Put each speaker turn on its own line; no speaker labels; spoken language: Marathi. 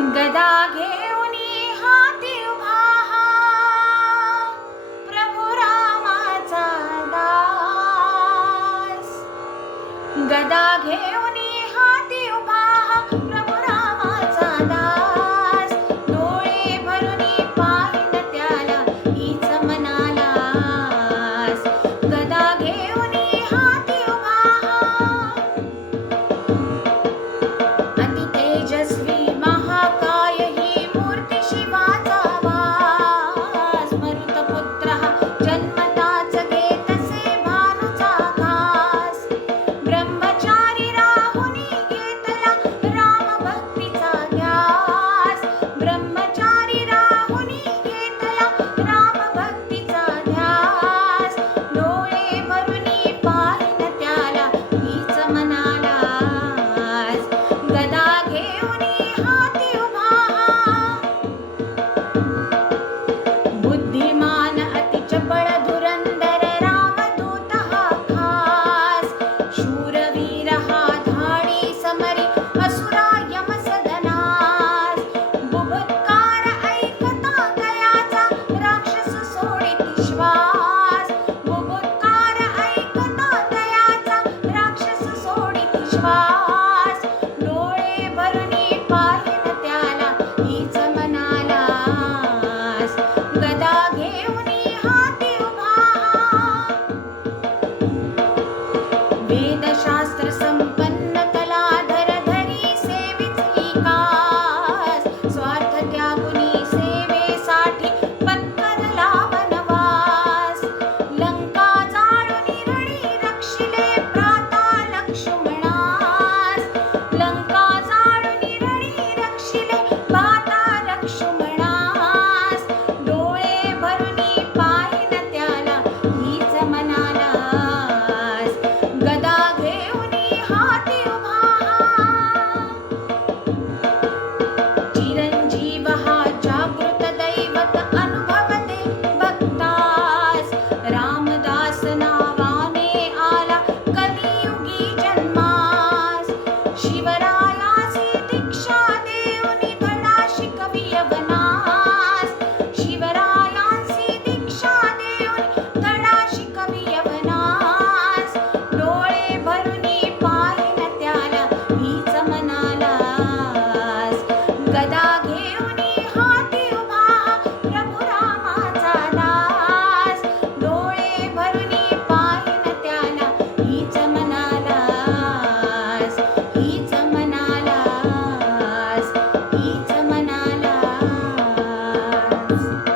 गदा घेऊन हाती उभा प्रभु रामाचा दास. गदा घेऊन Bye.